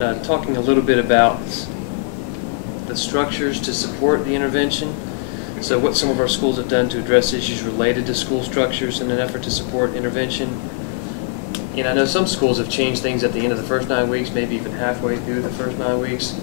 Talking a little bit about the structures to support the intervention. So what some of our schools have done to address issues related to school structures in an effort to support intervention. And I know some schools have changed things at the end of the first 9 weeks, maybe even halfway through the first 9 weeks.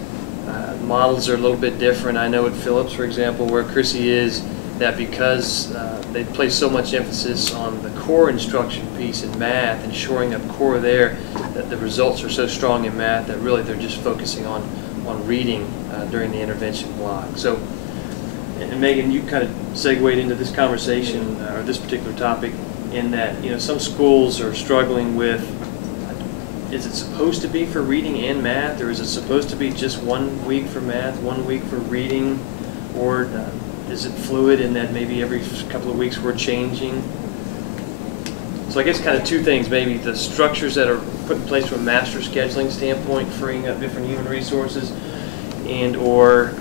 Models are a little bit different. I know at Phillips, for example, where Chrissy is, that because they place so much emphasis on the core instruction piece in math and shoring up core there, that the results are so strong in math that really they're just focusing on reading during the intervention block. So, and Megan, you kind of segued into this conversation or this particular topic in that, some schools are struggling with, is it supposed to be for reading and math, or is it supposed to be just 1 week for math, 1 week for reading, or is it fluid in that maybe every couple of weeks we're changing? So I guess kind of two things, maybe the structures that are put in place from a master scheduling standpoint, freeing up different human resources, and or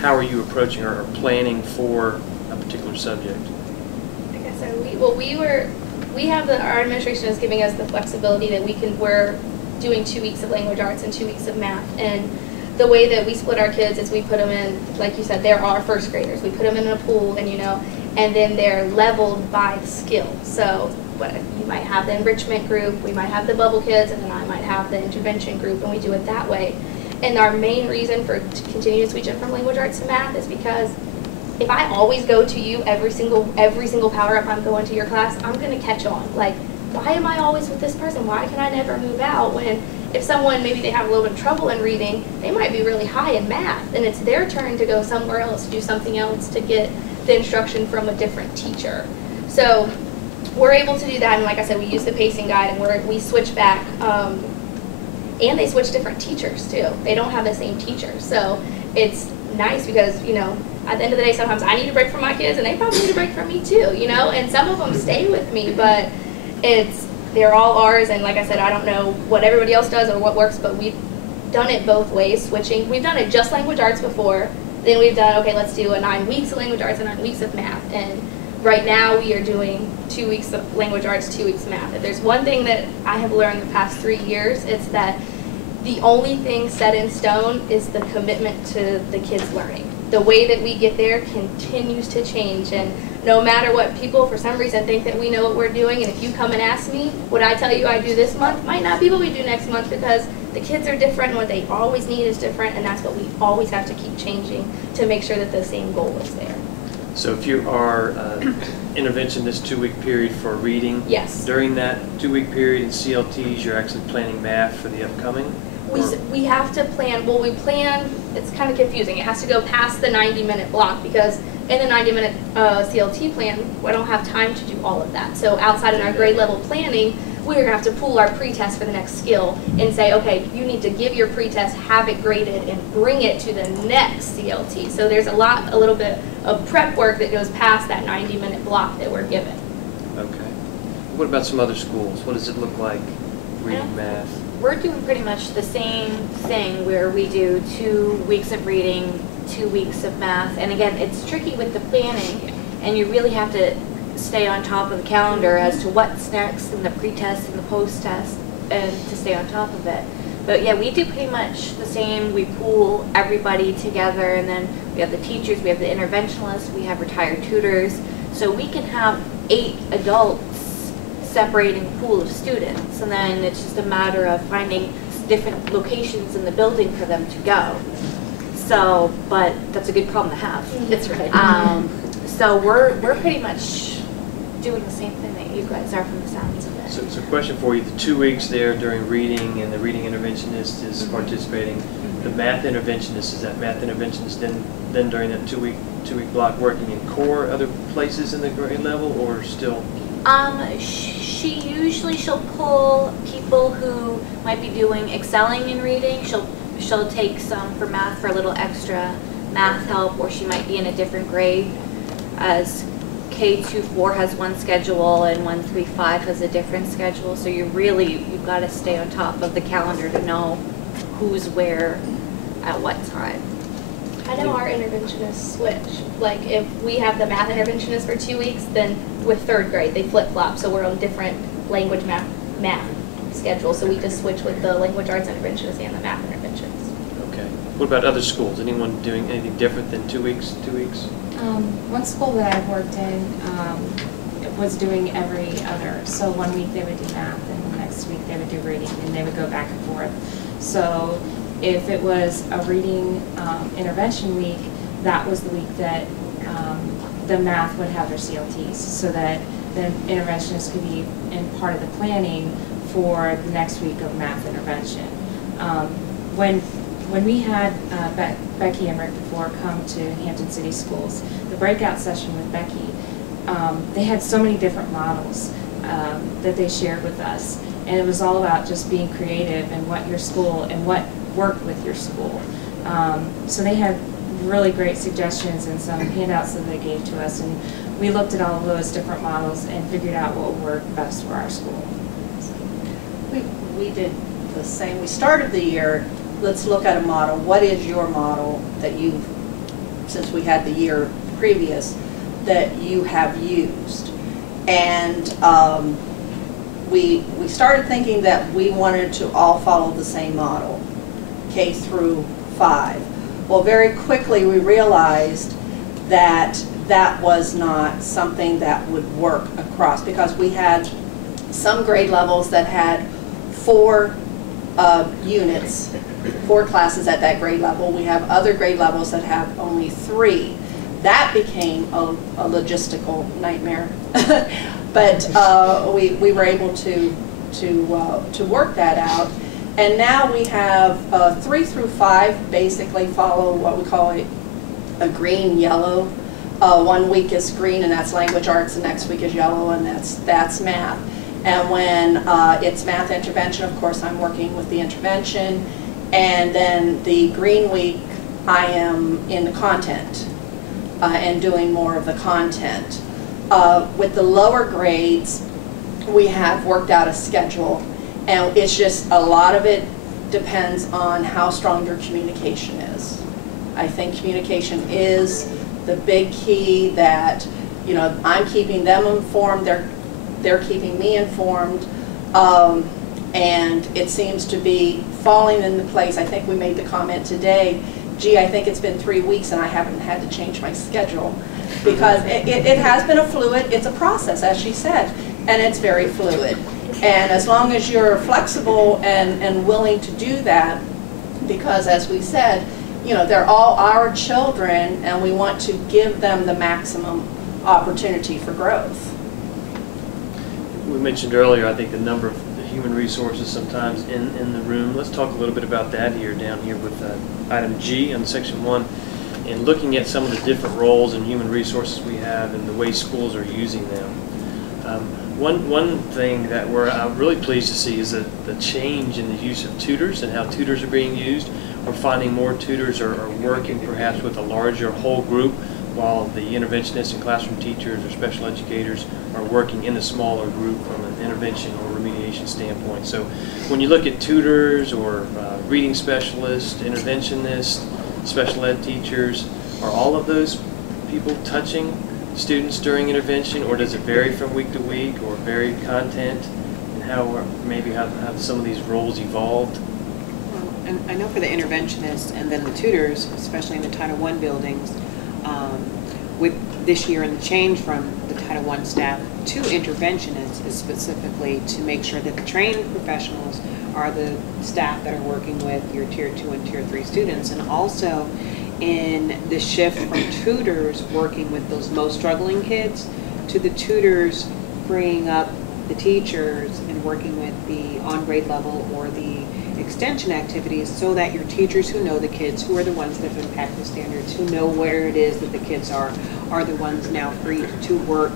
how are you approaching or planning for a particular subject? Like I said, our administration is giving us the flexibility that we're doing 2 weeks of language arts and 2 weeks of math. And the way that we split our kids is we put them in, like you said, they're our first graders. We put them in a pool, and then they're leveled by skill. So you might have the enrichment group, we might have the bubble kids, and then I might have the intervention group, and we do it that way. And our main reason for continuing to switch in from language arts to math is because if I always go to you every single power-up I'm going to your class, I'm going to catch on. Like, why am I always with this person? Why can I never move out? When if someone, maybe they have a little bit of trouble in reading, they might be really high in math, and it's their turn to go somewhere else, to do something else, to get the instruction from a different teacher. So we're able to do that, and like I said, we use the pacing guide, and we switch back, and they switch different teachers too. They don't have the same teacher, so it's nice because, at the end of the day, sometimes I need a break from my kids, and they probably need a break from me too, and some of them stay with me, but they're all ours, and like I said, I don't know what everybody else does or what works, but we've done it both ways, switching. We've done it just language arts before, then we've done, okay, let's do 9 weeks of language arts and 9 weeks of math, and right now we are doing 2 weeks of language arts, 2 weeks of math. If there's one thing that I have learned the past 3 years, it's that the only thing set in stone is the commitment to the kids learning. The way that we get there continues to change, and no matter what people for some reason think that we know what we're doing, and if you come and ask me what I tell you I do this month might not be what we do next month, because the kids are different and what they always need is different, and that's what we always have to keep changing to make sure that the same goal is there. So if you are intervention this 2 week period for reading, yes. During that 2 week period in CLTs, you're actually planning math for the upcoming? We have to plan, it's kind of confusing. It has to go past the 90-minute block, because in the 90-minute CLT plan, we don't have time to do all of that. So outside of our grade level planning, we're going to have to pull our pretest for the next skill and say, okay, you need to give your pretest, have it graded, and bring it to the next CLT. So there's a little bit of prep work that goes past that 90-minute block that we're given. Okay. What about some other schools? What does it look like reading math? We're doing pretty much the same thing, where we do 2 weeks of reading, 2 weeks of math. And again, it's tricky with the planning, and you really have to stay on top of the calendar as to what's next in the pre-test and the post-test, and to stay on top of it. But yeah, we do pretty much the same. We pool everybody together, and then we have the teachers, we have the interventionalists, we have retired tutors. So we can have 8 adults separating a pool of students, and then it's just a matter of finding different locations in the building for them to go. So, but that's a good problem to have. That's right. So we're pretty much doing the same thing that you guys are from the sounds of it. So question for you, the 2 weeks there during reading, and the reading interventionist is participating. The math interventionist, is that math interventionist then during that 2 week block working in core, other places in the grade level, or still? She'll pull people who might be doing excelling in reading. She'll take some for math for a little extra math help, or she might be in a different grade, as K-2-4 has one schedule and 1-3-5 has a different schedule. So you've got to stay on top of the calendar to know who's where at what time. I know our interventionists switch. Like if we have the math interventionist for 2 weeks, then with 3rd grade they flip-flop, so we're on different language math schedule, so we just switch with the language arts interventionists and the math interventionists. Okay. What about other schools? Anyone doing anything different than 2 weeks, 2 weeks? One school that I've worked in was doing every other. So 1 week they would do math, and the next week they would do reading, and they would go back and forth. So if it was a reading intervention week, that was the week that the math would have their CLTs, so that the interventionists could be in part of the planning for the next week of math intervention. When we had Becky and Rick before come to Hampton City Schools, the breakout session with Becky, they had so many different models that they shared with us, and it was all about just being creative and what your school and what worked with your school. So they had really great suggestions and some handouts that they gave to us, and we looked at all of those different models and figured out what would work best for our school. We did the same. We started the year, let's look at a model. What is your model that you've, since we had the year previous, that you have used? And we started thinking that we wanted to all follow the same model, K through 5. Well, very quickly we realized that that was not something that would work across, because we had some grade levels that had 4 units, 4 classes at that grade level. We have other grade levels that have only 3. That became a logistical nightmare. But we were able to work that out. And now we have 3 through 5 basically follow what we call a green-yellow. 1 week is green, and that's language arts. The next week is yellow, and that's math. And when it's math intervention, of course, I'm working with the intervention. And then the green week, I am in the content and doing more of the content. With the lower grades, we have worked out a schedule. And it's just, a lot of it depends on how strong your communication is. I think communication is the big key that, you know, I'm keeping them informed, they're keeping me informed, and it seems to be falling into place. I think we made the comment today, gee, I think it's been 3 weeks and I haven't had to change my schedule, because it has been a fluid, it's a process, as she said, and it's very fluid. And as long as you're flexible and willing to do that, because as we said, you know, they're all our children and we want to give them the maximum opportunity for growth. We mentioned earlier, I think, the number of the human resources sometimes in the room. Let's talk a little bit about that here, down here with item G on section 1, and looking at some of the different roles and human resources we have and the way schools are using them. One thing that we're really pleased to see is the change in the use of tutors and how tutors are being used. We're finding more tutors are working perhaps with a larger whole group, while the interventionists and classroom teachers or special educators are working in a smaller group from an intervention or remediation standpoint. So when you look at tutors or reading specialists, interventionists, special ed teachers, are all of those people touching students during intervention, or does it vary from week to week, or vary content, and how maybe how some of these roles evolved? Well, and I know for the interventionists and then the tutors, especially in the Title I buildings, with this year and the change from the Title I staff to interventionists is specifically to make sure that the trained professionals are the staff that are working with your Tier 2 and Tier 3 students, and also in the shift from tutors working with those most struggling kids to the tutors freeing up the teachers and working with the on-grade level or the extension activities, so that your teachers who know the kids, who are the ones that have impacted standards, who know where it is that the kids are the ones now free to work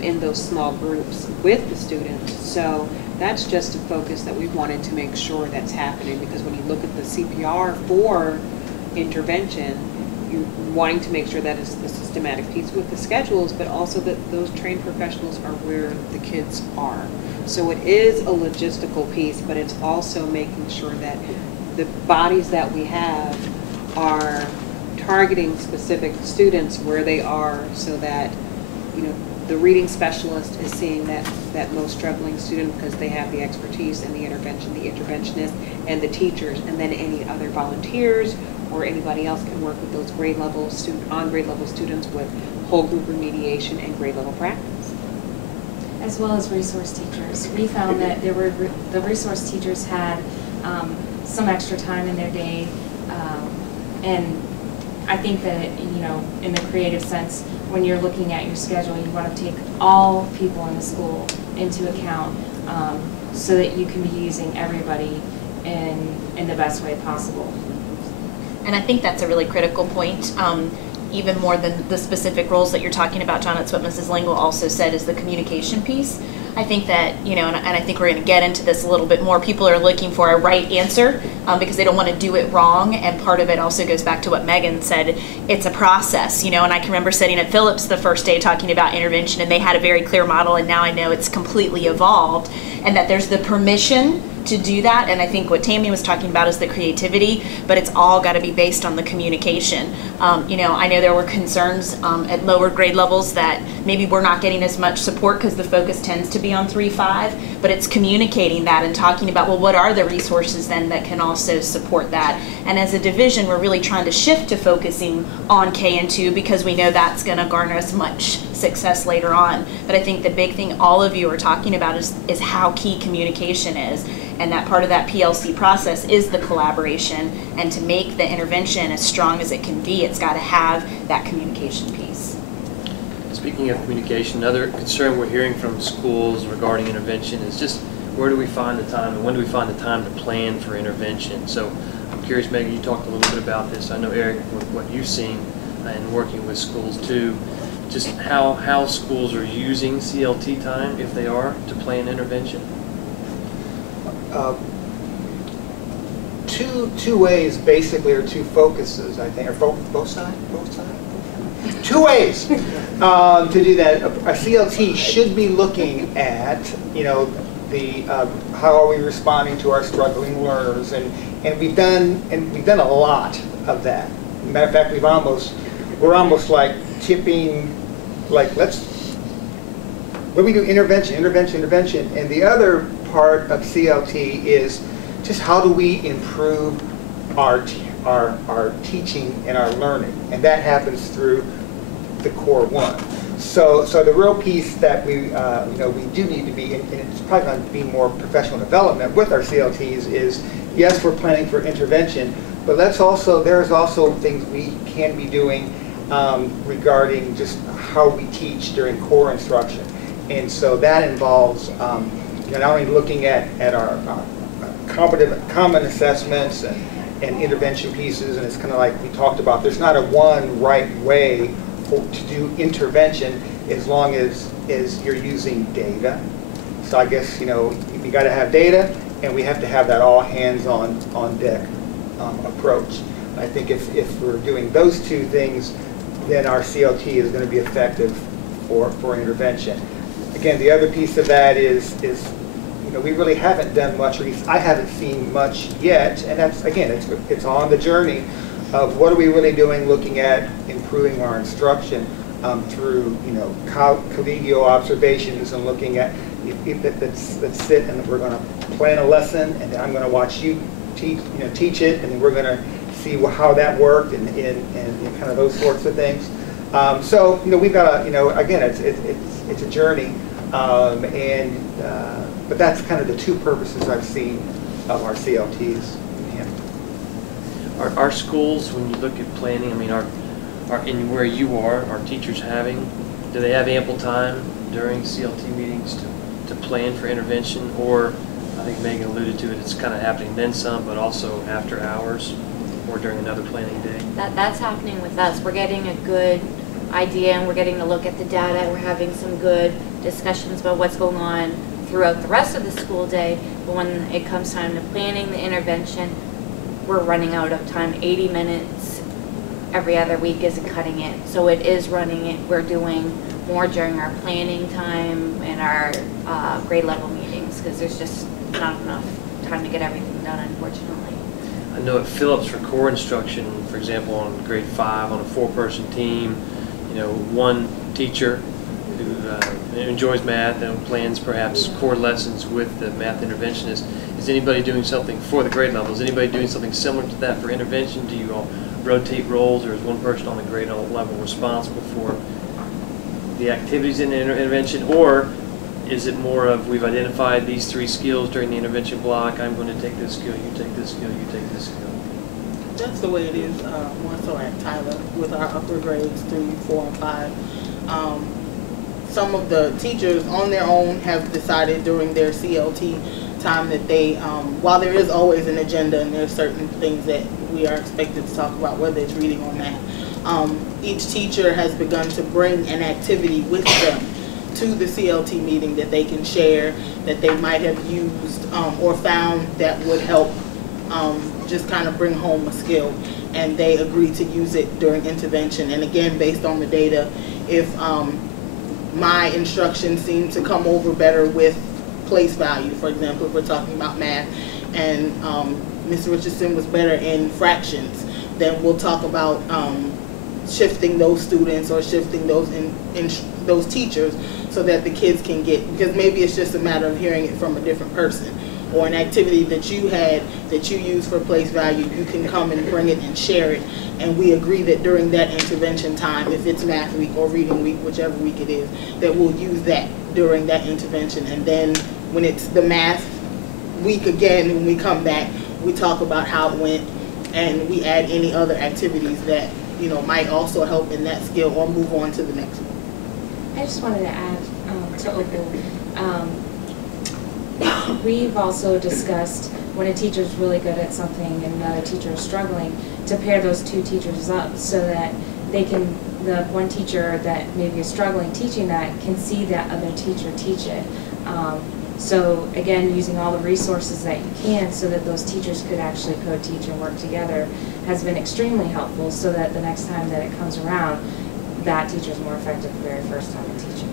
in those small groups with the students. So that's just a focus that we wanted to make sure that's happening, because when you look at the CPR for intervention, you're wanting to make sure that is the systematic piece with the schedules, but also that those trained professionals are where the kids are. So it is a logistical piece, but it's also making sure that the bodies that we have are targeting specific students where they are, so that, you know, the reading specialist is seeing that most struggling student because they have the expertise and the interventionist, and the teachers, and then any other volunteers or anybody else can work with those grade level students with whole group remediation and grade level practice. As well as resource teachers. We found that the resource teachers had some extra time in their day, and I think that, you know, in the creative sense, when you're looking at your schedule, you want to take all people in the school into account, so that you can be using everybody in the best way possible. And I think that's a really critical point. Even more than the specific roles that you're talking about, John, that's what Mrs. Lingle also said, is the communication piece. I think that, you know, and I think we're going to get into this a little bit more, people are looking for a right answer because they don't want to do it wrong, and part of it also goes back to what Megan said, it's a process, you know, and I can remember sitting at Phillips the first day talking about intervention, and they had a very clear model, and now I know it's completely evolved, and that there's the permission to do that, and I think what Tammy was talking about is the creativity, but it's all got to be based on the communication. You know, I know there were concerns at lower grade levels that maybe we're not getting as much support because the focus tends to be on 3-5, but it's communicating that and talking about, well, what are the resources then that can also support that? And as a division, we're really trying to shift to focusing on K and 2 because we know that's going to garner us much success later on. But I think the big thing all of you are talking about is how key communication is. And that part of that PLC process is the collaboration, and to make the intervention as strong as it can be, it's got to have that communication piece. Speaking of communication, another concern we're hearing from schools regarding intervention is just where do we find the time and when do we find the time to plan for intervention? So I'm curious, Megan, you talked a little bit about this. I know, Eric, what you've seen and working with schools too, just how schools are using CLT time, if they are, to plan intervention. Two ways basically, or two focuses, I think, or both sides? Two ways to do that. A CLT should be looking at, you know, the how are we responding to our struggling learners, and we've done a lot of that. Matter of fact, we're almost like tipping, like when we do intervention, and the other part of CLT is just how do we improve our teaching and our learning, and that happens through the core one. So the real piece that we we do need to be, and it's probably going to be more professional development with our CLTs, is yes, we're planning for intervention, but there's also things we can be doing regarding just how we teach during core instruction, and so that involves not only looking at our common assessments and intervention pieces, and it's kind of like we talked about, there's not a one right way to do intervention as long as you're using data. So I guess, you know, we got to have data, and we have to have that all hands on deck approach. I think if we're doing those two things, then our CLT is going to be effective for intervention. Again, the other piece of that is you know, we really haven't done much, or at least I haven't seen much yet, and that's, again, it's on the journey of what are we really doing, looking at improving our instruction through, you know, collegial observations, and looking at, let's sit and we're going to plan a lesson, and then I'm going to watch you teach it, and then we're going to see how that worked, and kind of those sorts of things. So, you know, we've got a, you know, again, it's a journey, but that's kind of the two purposes I've seen of our CLTs. Our schools, when you look at planning, I mean, are in where you are teachers do they have ample time during CLT meetings to plan for intervention? Or, I think Megan alluded to it, it's kind of happening then some, but also after hours or during another planning day? That's happening with us. We're getting a good idea, and we're getting to look at the data. We're having some good discussions about what's going on throughout the rest of the school day. But when it comes time to planning the intervention, we're running out of time. 80 minutes every other week isn't cutting it. So it is running it. We're doing more during our planning time and our grade level meetings, because there's just not enough time to get everything done, unfortunately. I know at Phillips for core instruction, for example, on grade 5, on a 4-person team, you know, one teacher who enjoys math and plans perhaps core lessons with the math interventionist. Is anybody doing something for the grade level? Is anybody doing something similar to that for intervention? Do you all rotate roles, or is one person on the grade level responsible for the activities in the intervention? Or is it more of, we've identified these 3 skills during the intervention block, I'm going to take this skill, you take this skill, you take this skill? That's the way it is more so at Tyler with our upper grades 3, 4, and 5. Some of the teachers on their own have decided during their CLT time that they, while there is always an agenda and there's certain things that we are expected to talk about, whether it's reading or math, each teacher has begun to bring an activity with them to the CLT meeting that they can share, that they might have used or found that would help just kind of bring home a skill, and they agree to use it during intervention. And again, based on the data, if my instructions seem to come over better with place value, for example, if we're talking about math, and Ms. Richardson was better in fractions, then we'll talk about shifting those students or shifting those those teachers so that the kids can get, because maybe it's just a matter of hearing it from a different person, or an activity that you had that you use for place value, you can come and bring it and share it. And we agree that during that intervention time, if it's math week or reading week, whichever week it is, that we'll use that during that intervention. And then when it's the math week again, when we come back, we talk about how it went, and we add any other activities that, you know, might also help in that skill or move on to the next one. I just wanted to add to Opal. We've also discussed when a teacher's really good at something and another teacher is struggling, to pair those 2 teachers up so that they can, the one teacher that maybe is struggling teaching that can see that other teacher teach it. So again, using all the resources that you can so that those teachers could actually co-teach and work together has been extremely helpful, so that the next time that it comes around, that teacher's more effective the very first time in teaching.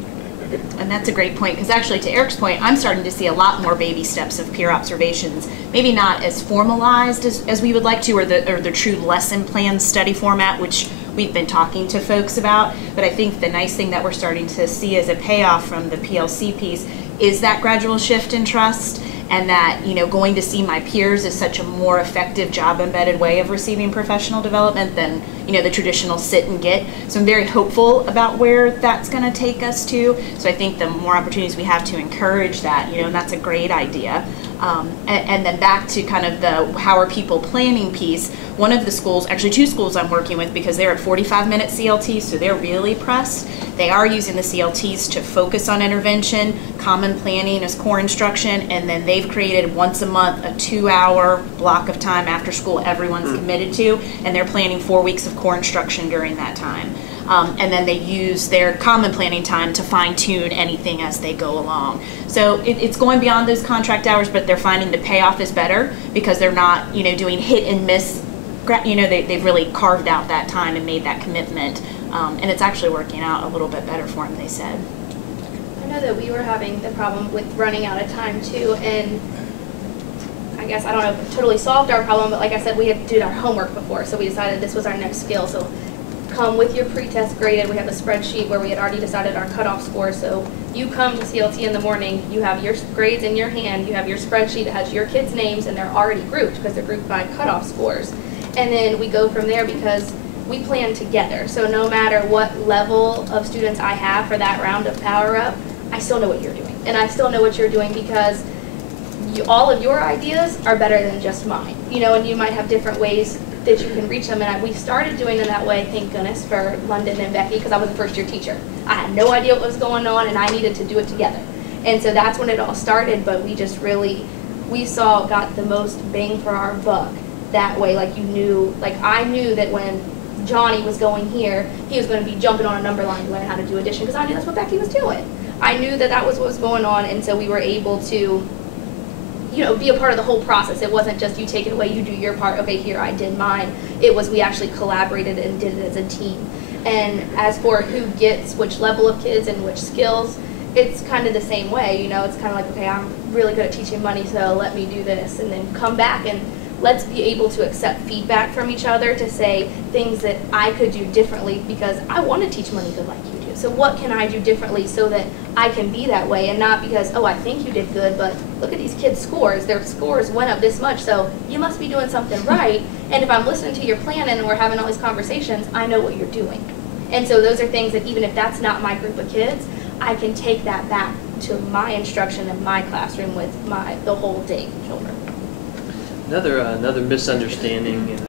And that's a great point, because actually, to Eric's point, I'm starting to see a lot more baby steps of peer observations, maybe not as formalized as we would like to, or the true lesson plan study format, which we've been talking to folks about. But I think the nice thing that we're starting to see as a payoff from the PLC piece is that gradual shift in trust, and that, you know, going to see my peers is such a more effective job embedded way of receiving professional development than, you know, the traditional sit and get. So I'm very hopeful about where that's going to take us to. So I think the more opportunities we have to encourage that, you know, and that's a great idea. And then back to kind of the how are people planning piece, one of the schools, actually 2 schools I'm working with, because they're at 45-minute CLTs, so they're really pressed. They are using the CLTs to focus on intervention, common planning as core instruction, and then they've created once a month a 2-hour block of time after school everyone's committed to, and they're planning 4 weeks of core instruction during that time. And then they use their common planning time to fine-tune anything as they go along. So it's going beyond those contract hours, but they're finding the payoff is better because they're not, you know, doing hit and miss. You know, they've really carved out that time and made that commitment, and it's actually working out a little bit better for them, they said. I know that we were having the problem with running out of time too, and I guess, I don't know if it totally solved our problem, but like I said, we had to do our homework before, so we decided this was our next skill. So come with your pre-test graded. We have a spreadsheet where we had already decided our cutoff score. So you come to CLT in the morning, you have your grades in your hand, you have your spreadsheet that has your kids' names, and they're already grouped because they're grouped by cutoff scores. And then we go from there because we plan together. So no matter what level of students I have for that round of Power Up, I still know what you're doing. And I still know what you're doing because all of your ideas are better than just mine. You know, and you might have different ways that you can reach them. And we started doing it that way, thank goodness, for London and Becky, because I was a first-year teacher. I had no idea what was going on, and I needed to do it together. And so that's when it all started, but we just really, got the most bang for our buck that way. Like I knew that when Johnny was going here, he was going to be jumping on a number line to learn how to do addition, because I knew that's what Becky was doing. I knew that that was what was going on, and so we were able to, you know, be a part of the whole process. It wasn't just you take it away, you do your part, okay, here, I did mine. It was we actually collaborated and did it as a team. And as for who gets which level of kids and which skills, it's kind of the same way, you know. It's kind of like, okay, I'm really good at teaching money, so let me do this, and then come back and let's be able to accept feedback from each other to say things that I could do differently, because I want to teach money good like you do. So what can I do differently so that I can be that way, and not because, oh, I think you did good, but look at these kids' scores. Their scores went up this much, so you must be doing something right. And if I'm listening to your plan and we're having all these conversations, I know what you're doing. And so those are things that even if that's not my group of kids, I can take that back to my instruction in my classroom with the whole day children. Another misunderstanding, and